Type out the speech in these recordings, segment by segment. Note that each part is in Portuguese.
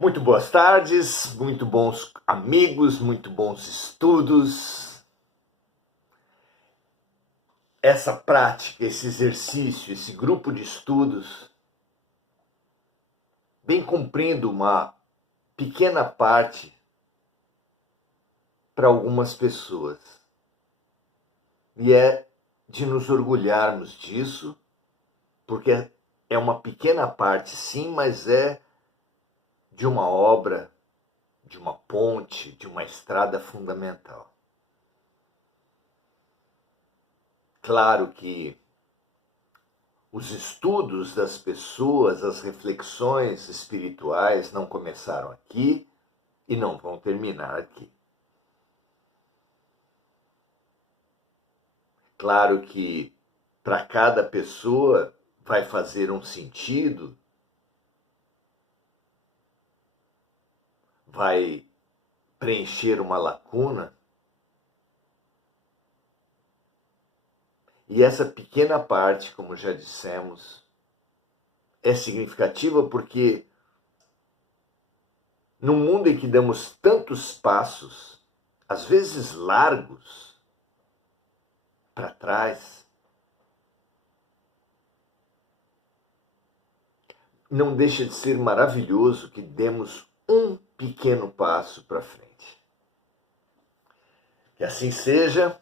Muito boas tardes, muito bons amigos, muito bons estudos. Essa prática, esse exercício, esse grupo de estudos vem cumprindo uma pequena parte para algumas pessoas. E é de nos orgulharmos disso, porque é uma pequena parte, sim, mas é de uma obra, de uma ponte, de uma estrada fundamental. Claro que os estudos das pessoas, as reflexões espirituais não começaram aqui e não vão terminar aqui. Claro que para cada pessoa vai fazer um sentido, vai preencher uma lacuna. E essa pequena parte, como já dissemos, é significativa porque num mundo em que damos tantos passos, às vezes largos, para trás, não deixa de ser maravilhoso que demos um pequeno passo para frente. Que assim seja.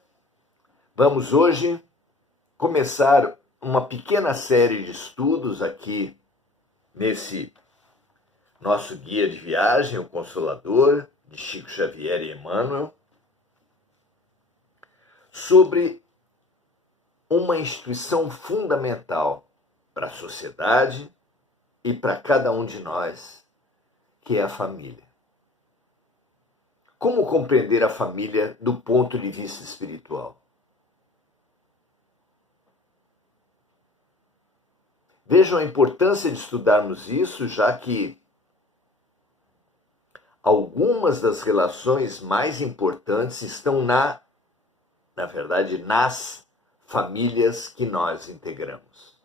Vamos hoje começar uma pequena série de estudos aqui nesse nosso guia de viagem, o Consolador, de Chico Xavier e Emmanuel, sobre uma instituição fundamental para a sociedade e para cada um de nós, que é a família. Como compreender a família do ponto de vista espiritual? Vejam a importância de estudarmos isso, já que algumas das relações mais importantes estão na verdade, nas famílias que nós integramos.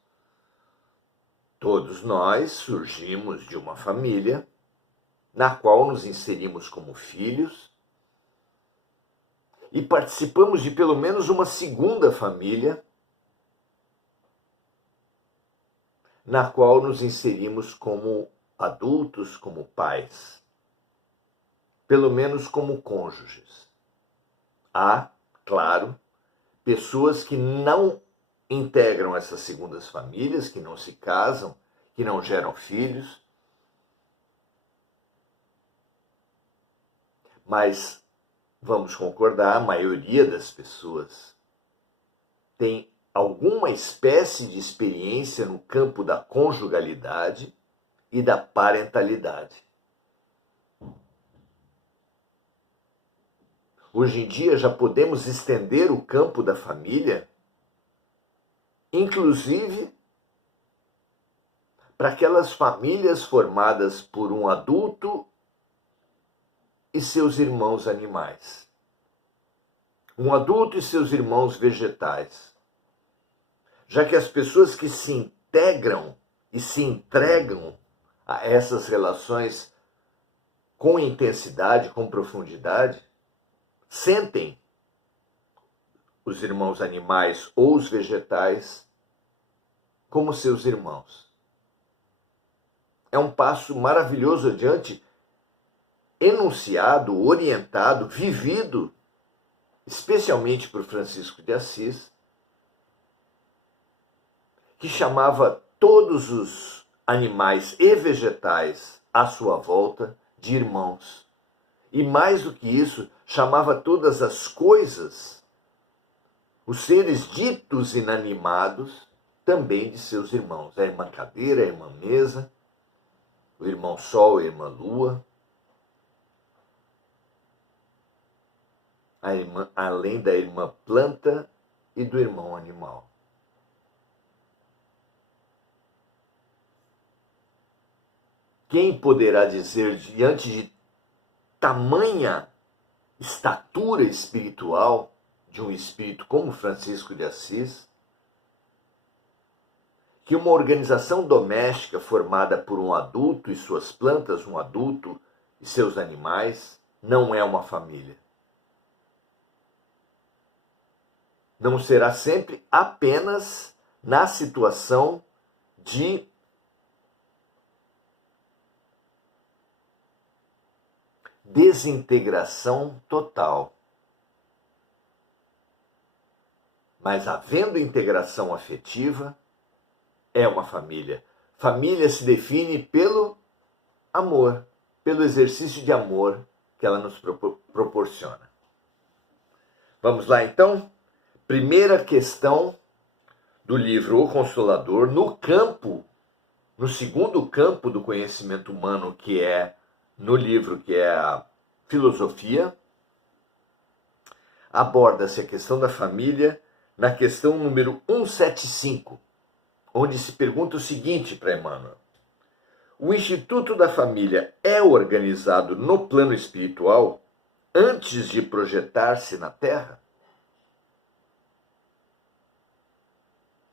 Todos nós surgimos de uma família na qual nos inserimos como filhos e participamos de pelo menos uma segunda família na qual nos inserimos como adultos, como pais, pelo menos como cônjuges. Há, claro, pessoas que não integram essas segundas famílias, que não se casam, que não geram filhos, mas vamos concordar, a maioria das pessoas tem alguma espécie de experiência no campo da conjugalidade e da parentalidade. Hoje em dia já podemos estender o campo da família, inclusive para aquelas famílias formadas por um adulto e seus irmãos animais. Um adulto e seus irmãos vegetais. Já que as pessoas que se integram e se entregam a essas relações com intensidade, com profundidade, sentem os irmãos animais ou os vegetais como seus irmãos. É um passo maravilhoso adiante, enunciado, orientado, vivido, especialmente por Francisco de Assis, que chamava todos os animais e vegetais à sua volta de irmãos. E mais do que isso, chamava todas as coisas, os seres ditos inanimados, também de seus irmãos. A irmã cadeira, a irmã mesa, o irmão sol, a irmã lua, além da irmã planta e do irmão animal. Quem poderá dizer, diante de tamanha estatura espiritual de um espírito como Francisco de Assis, que uma organização doméstica formada por um adulto e suas plantas, um adulto e seus animais, não é uma família. Não será sempre apenas na situação de desintegração total. Mas havendo integração afetiva, é uma família. Família se define pelo amor, pelo exercício de amor que ela nos proporciona. Vamos lá então? Primeira questão do livro O Consolador, no segundo campo do conhecimento humano, que é no livro que é a filosofia, aborda-se a questão da família na questão número 175, onde se pergunta o seguinte para Emmanuel: o Instituto da Família é organizado no plano espiritual antes de projetar-se na Terra?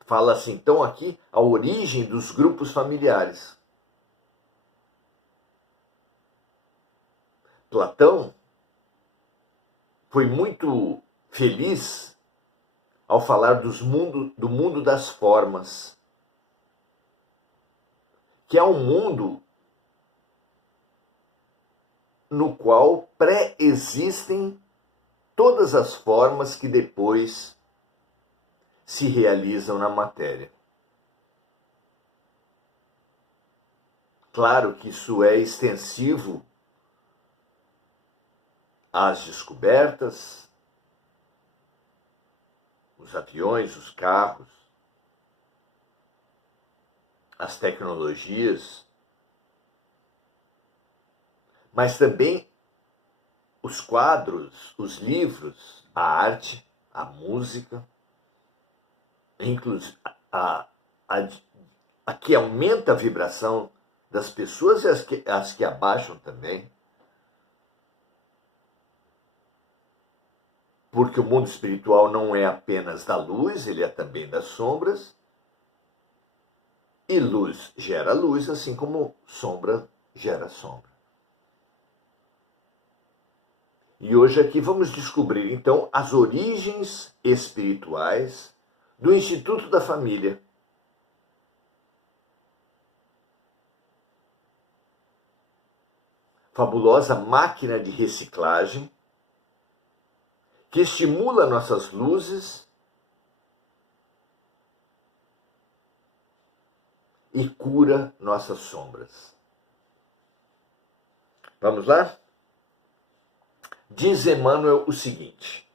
Fala-se então aqui a origem dos grupos familiares. Platão foi muito feliz ao falar do mundo das formas, que é um mundo no qual pré-existem todas as formas que depois se realizam na matéria. Claro que isso é extensivo às descobertas, os aviões, os carros, as tecnologias, mas também os quadros, os livros, a arte, a música, inclusive a que aumenta a vibração das pessoas e as que abaixam também. Porque o mundo espiritual não é apenas da luz, ele é também das sombras. E luz gera luz, assim como sombra gera sombra. E hoje aqui vamos descobrir, então, as origens espirituais do Instituto da Família. Fabulosa máquina de reciclagem que estimula nossas luzes e cura nossas sombras. Vamos lá? Diz Emmanuel o seguinte: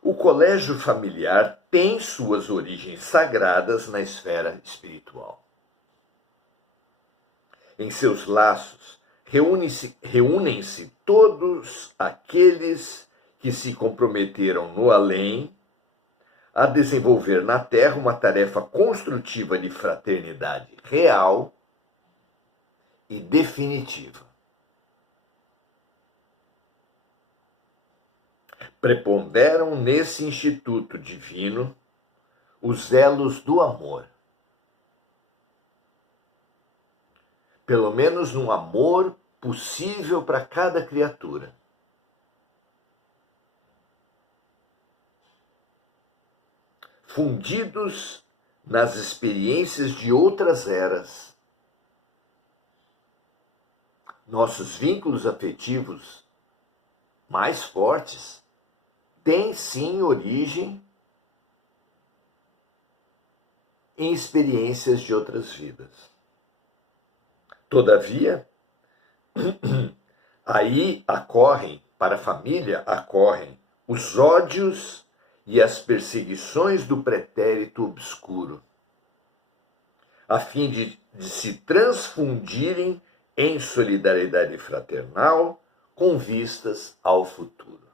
o colégio familiar tem suas origens sagradas na esfera espiritual. Em seus laços reúnem-se todos aqueles que se comprometeram no além a desenvolver na Terra uma tarefa construtiva de fraternidade real e definitiva. Preponderam nesse instituto divino os elos do amor. Pelo menos num amor possível para cada criatura. Fundidos nas experiências de outras eras, nossos vínculos afetivos mais fortes têm sim origem em experiências de outras vidas. Todavia, aí para a família ocorrem os ódios e as perseguições do pretérito obscuro, a fim de se transfundirem em solidariedade fraternal com vistas ao futuro.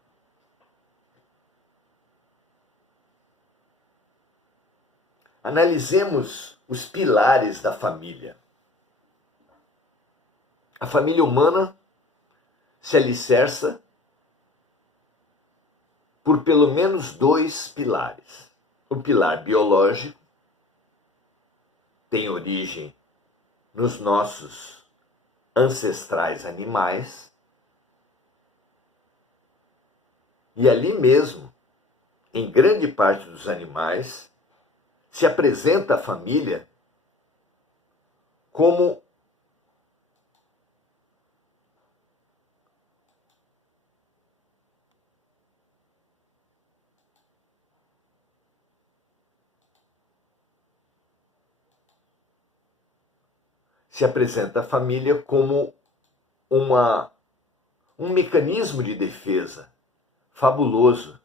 Analisemos os pilares da família. A família humana se alicerça por pelo menos dois pilares. O pilar biológico tem origem nos nossos ancestrais animais, e ali mesmo, em grande parte dos animais, se apresenta a família como um mecanismo de defesa fabuloso.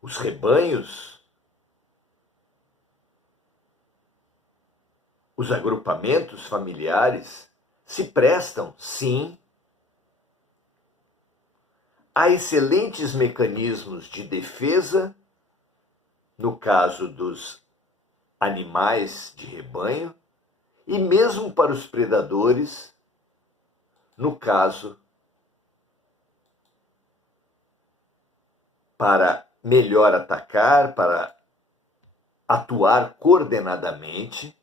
Os rebanhos, os agrupamentos familiares se prestam, sim, a excelentes mecanismos de defesa, no caso dos animais de rebanho, e mesmo para os predadores, no caso, para melhor atacar, para atuar coordenadamente,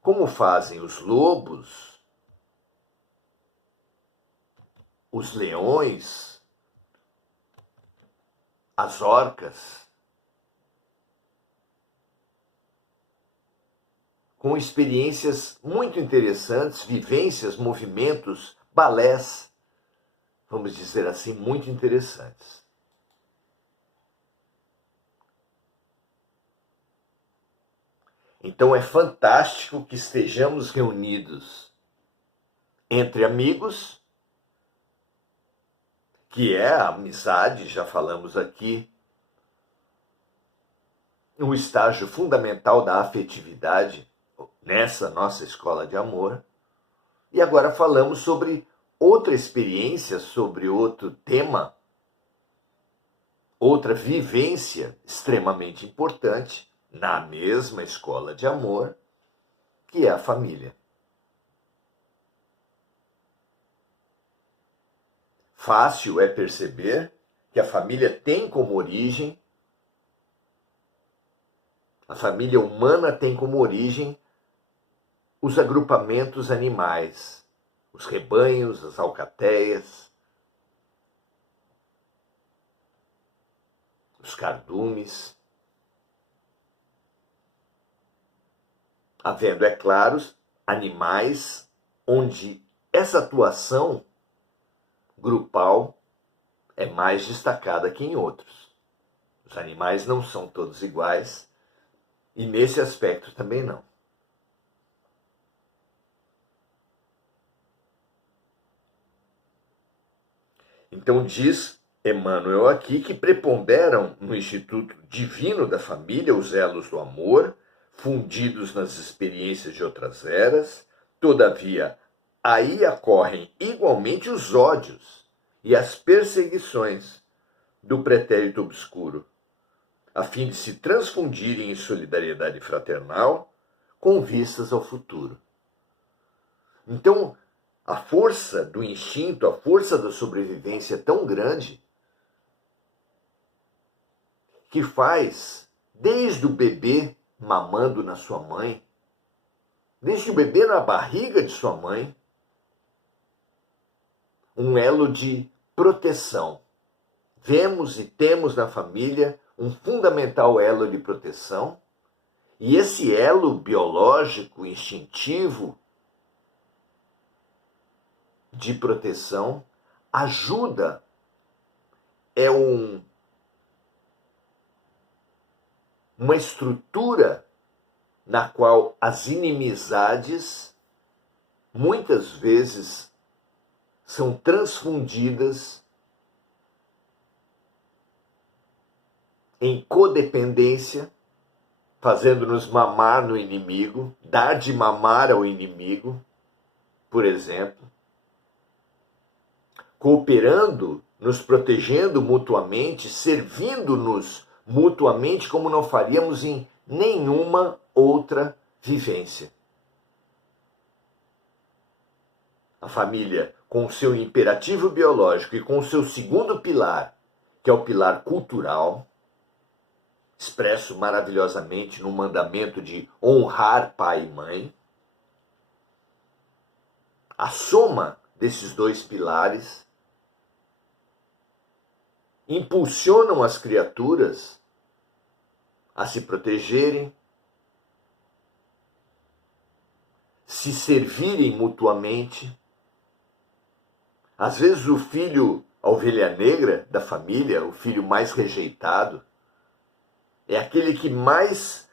como fazem os lobos, os leões, as orcas, com experiências muito interessantes, vivências, movimentos, balés, vamos dizer assim, muito interessantes. Então é fantástico que estejamos reunidos entre amigos, que é a amizade, já falamos aqui, um estágio fundamental da afetividade nessa nossa escola de amor. E agora falamos sobre outra experiência, sobre outro tema, outra vivência extremamente importante na mesma escola de amor, que é a família. Fácil é perceber que a família tem como origem, a família humana tem como origem os agrupamentos animais, os rebanhos, as alcateias, os cardumes, havendo, é claro, animais onde essa atuação grupal é mais destacada que em outros. Os animais não são todos iguais e nesse aspecto também não. Então diz Emmanuel aqui que preponderam no Instituto Divino da Família os elos do amor, fundidos nas experiências de outras eras, todavia aí ocorrem igualmente os ódios e as perseguições do pretérito obscuro, a fim de se transfundirem em solidariedade fraternal com vistas ao futuro. Então, a força do instinto, a força da sobrevivência é tão grande que faz, desde o bebê mamando na sua mãe, desde o bebê na barriga de sua mãe, um elo de proteção. Vemos e temos na família um fundamental elo de proteção, e esse elo biológico, instintivo, de proteção, ajuda, é uma estrutura na qual as inimizades muitas vezes são transfundidas em codependência, fazendo-nos mamar no inimigo, dar de mamar ao inimigo, por exemplo, cooperando, nos protegendo mutuamente, servindo-nos mutuamente como não faríamos em nenhuma outra vivência. A família, com o seu imperativo biológico e com o seu segundo pilar, que é o pilar cultural, expresso maravilhosamente no mandamento de honrar pai e mãe. A soma desses dois pilares impulsionam as criaturas a se protegerem, se servirem mutuamente. Às vezes o filho, a ovelha negra da família, o filho mais rejeitado, é aquele que mais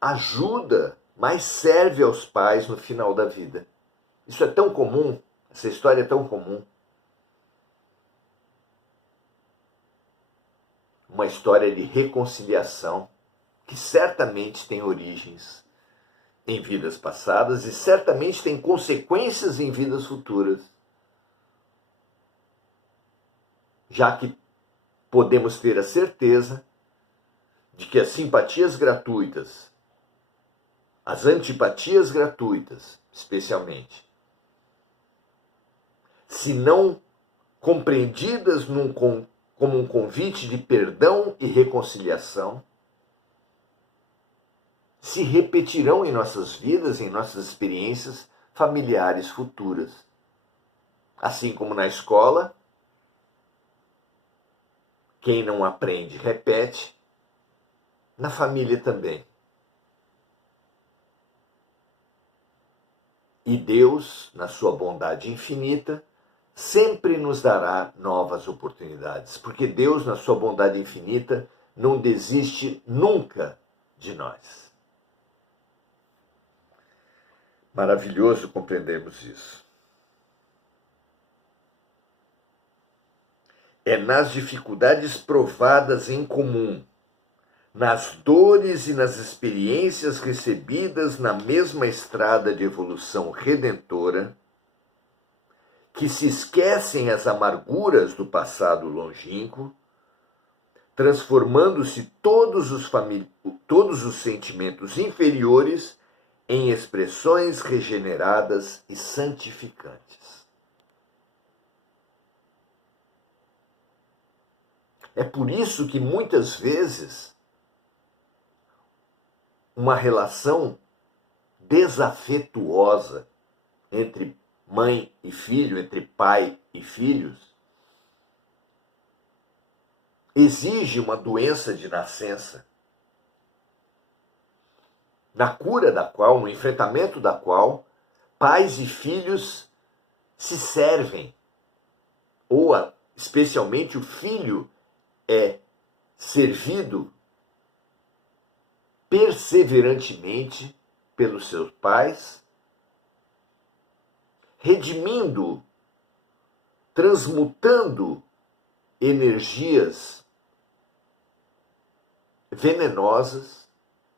ajuda, mais serve aos pais no final da vida. Isso é tão comum, essa história é tão comum. Uma história de reconciliação que certamente tem origens em vidas passadas e certamente tem consequências em vidas futuras. Já que podemos ter a certeza de que as simpatias gratuitas, as antipatias gratuitas, especialmente, se não compreendidas como um convite de perdão e reconciliação, se repetirão em nossas vidas, em nossas experiências familiares futuras. Assim como na escola, quem não aprende, repete, na família também. E Deus, na sua bondade infinita, sempre nos dará novas oportunidades, porque Deus, na sua bondade infinita, não desiste nunca de nós. Maravilhoso compreendermos isso. É nas dificuldades provadas em comum, nas dores e nas experiências recebidas na mesma estrada de evolução redentora, que se esquecem as amarguras do passado longínquo, transformando-se todos os sentimentos inferiores em expressões regeneradas e santificantes. É por isso que muitas vezes uma relação desafetuosa entre mãe e filho, entre pai e filhos, exige uma doença de nascença, na cura da qual, no enfrentamento da qual, pais e filhos se servem, ou especialmente o filho é servido perseverantemente pelos seus pais, redimindo, transmutando energias venenosas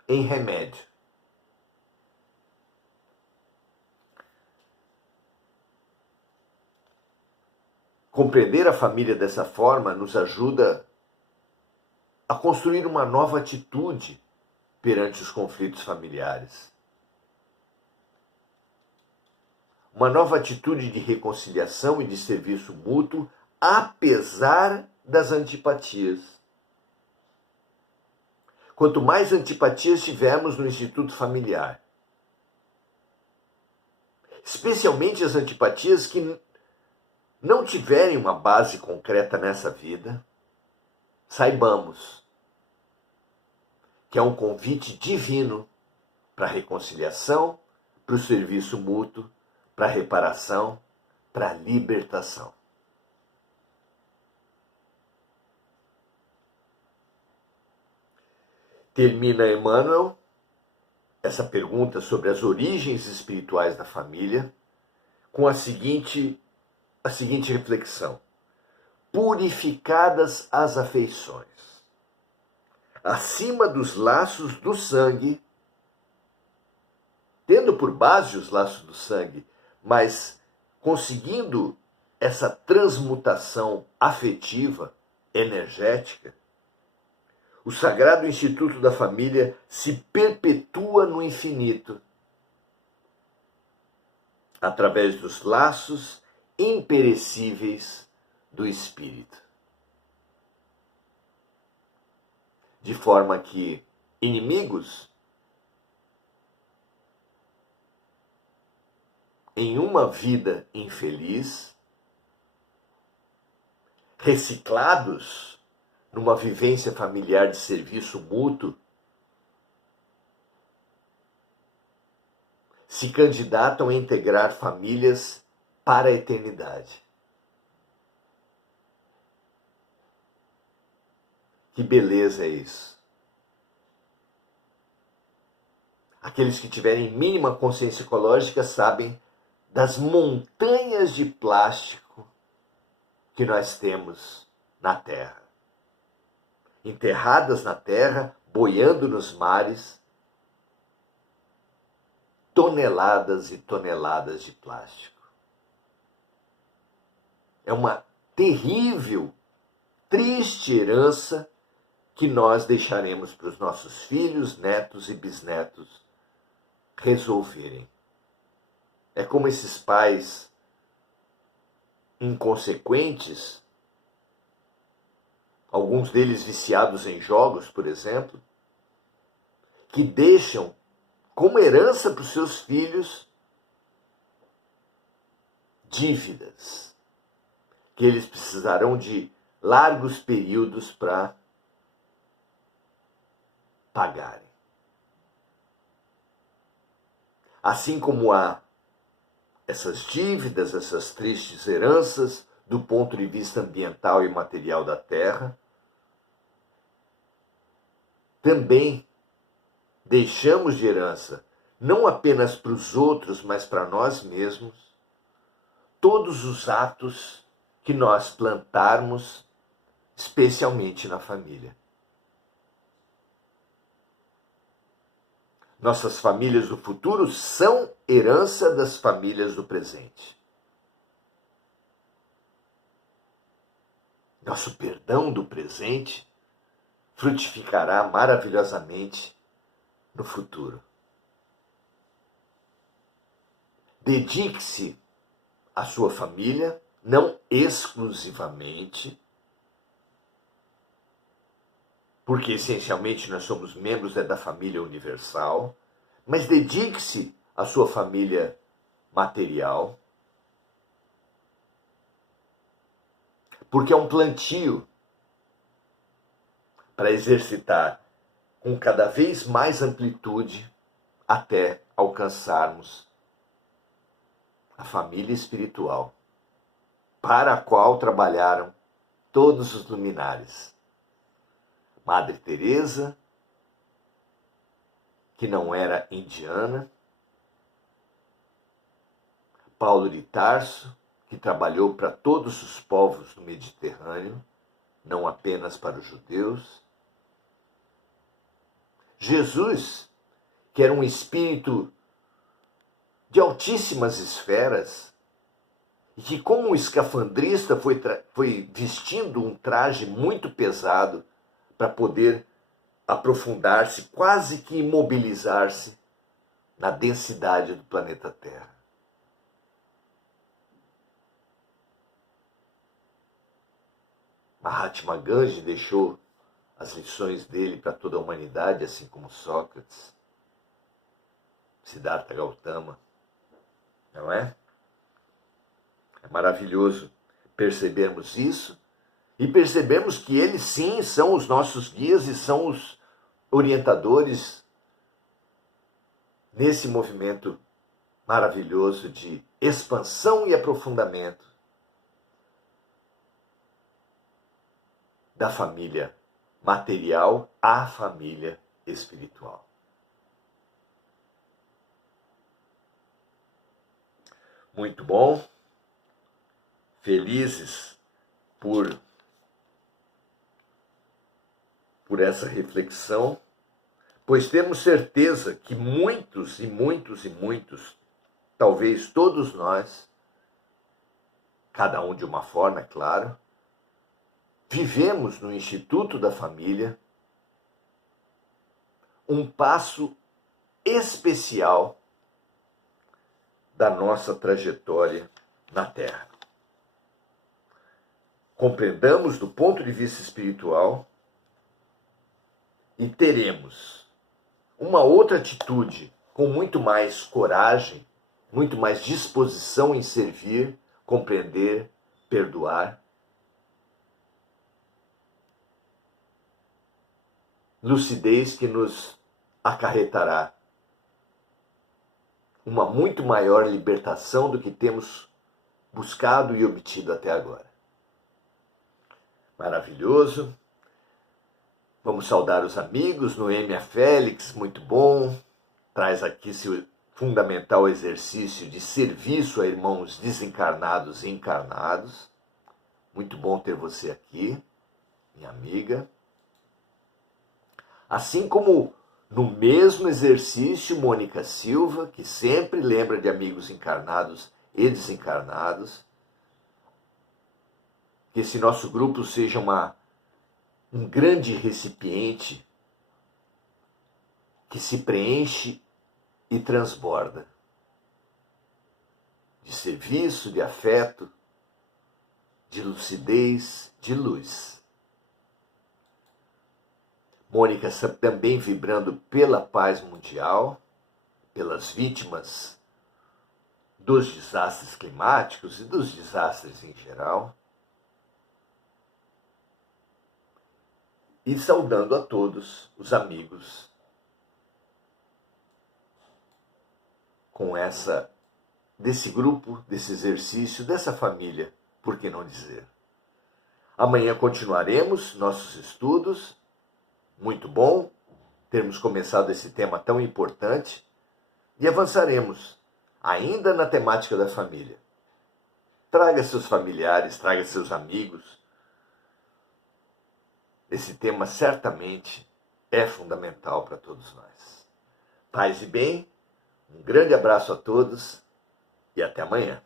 em remédio. Compreender a família dessa forma nos ajuda a construir uma nova atitude perante os conflitos familiares. Uma nova atitude de reconciliação e de serviço mútuo, apesar das antipatias. Quanto mais antipatias tivermos no instituto familiar, especialmente as antipatias que não tiverem uma base concreta nessa vida, saibamos que é um convite divino para a reconciliação, para o serviço mútuo, para a reparação, para a libertação. Termina Emmanuel essa pergunta sobre as origens espirituais da família com a seguinte reflexão: purificadas as afeições, acima dos laços do sangue, tendo por base os laços do sangue, mas conseguindo essa transmutação afetiva, energética, o Sagrado Instituto da Família se perpetua no infinito, através dos laços imperecíveis do Espírito. de forma que inimigos, em uma vida infeliz, reciclados numa vivência familiar de serviço mútuo, se candidatam a integrar famílias para a eternidade. Que beleza é isso! Aqueles que tiverem mínima consciência ecológica sabem das montanhas de plástico que nós temos na Terra. Enterradas na terra, boiando nos mares, toneladas e toneladas de plástico. É uma terrível, triste herança que nós deixaremos para os nossos filhos, netos e bisnetos resolverem. É como esses pais inconsequentes, alguns deles viciados em jogos, por exemplo, que deixam como herança para os seus filhos dívidas, que eles precisarão de largos períodos para pagarem. Assim como há essas dívidas, essas tristes heranças do ponto de vista ambiental e material da terra, também deixamos de herança, não apenas para os outros, mas para nós mesmos, todos os atos que nós plantarmos, especialmente na família. Nossas famílias do futuro são herança das famílias do presente. Nosso perdão do presente frutificará maravilhosamente no futuro. Dedique-se à sua família, não exclusivamente, porque essencialmente nós somos membros da família universal, mas dedique-se à sua família material, porque é um plantio para exercitar com cada vez mais amplitude até alcançarmos a família espiritual, para a qual trabalharam todos os luminares. Madre Teresa, que não era indiana, Paulo de Tarso, que trabalhou para todos os povos do Mediterrâneo, não apenas para os judeus. Jesus, que era um espírito de altíssimas esferas, e que como um escafandrista foi vestindo um traje muito pesado para poder aprofundar-se, quase que imobilizar-se na densidade do planeta Terra. Mahatma Gandhi deixou as lições dele para toda a humanidade, assim como Sócrates, Siddhartha Gautama, não é? É maravilhoso percebermos isso e percebermos que eles sim são os nossos guias e são os orientadores nesse movimento maravilhoso de expansão e aprofundamento da família material à família espiritual. Muito bom. Felizes por essa reflexão, pois temos certeza que muitos e muitos e muitos, talvez todos nós, cada um de uma forma, é claro, vivemos no Instituto da Família um passo especial da nossa trajetória na Terra. Compreendamos do ponto de vista espiritual e teremos uma outra atitude com muito mais coragem, muito mais disposição em servir, compreender, perdoar. Lucidez que nos acarretará uma muito maior libertação do que temos buscado e obtido até agora. Maravilhoso. Vamos saudar os amigos. Noêmia Félix, muito bom. Traz aqui seu fundamental exercício de serviço a irmãos desencarnados e encarnados. Muito bom ter você aqui, minha amiga. Assim como no mesmo exercício, Mônica Silva, que sempre lembra de amigos encarnados e desencarnados. Que esse nosso grupo seja um grande recipiente que se preenche e transborda de serviço, de afeto, de lucidez, de luz. Mônica também vibrando pela paz mundial, pelas vítimas dos desastres climáticos e dos desastres em geral. E saudando a todos os amigos com desse grupo, desse exercício, dessa família, por que não dizer? Amanhã continuaremos nossos estudos. Muito bom termos começado esse tema tão importante e avançaremos ainda na temática da família. Traga seus familiares, traga seus amigos. Esse tema certamente é fundamental para todos nós. Paz e bem, um grande abraço a todos e até amanhã.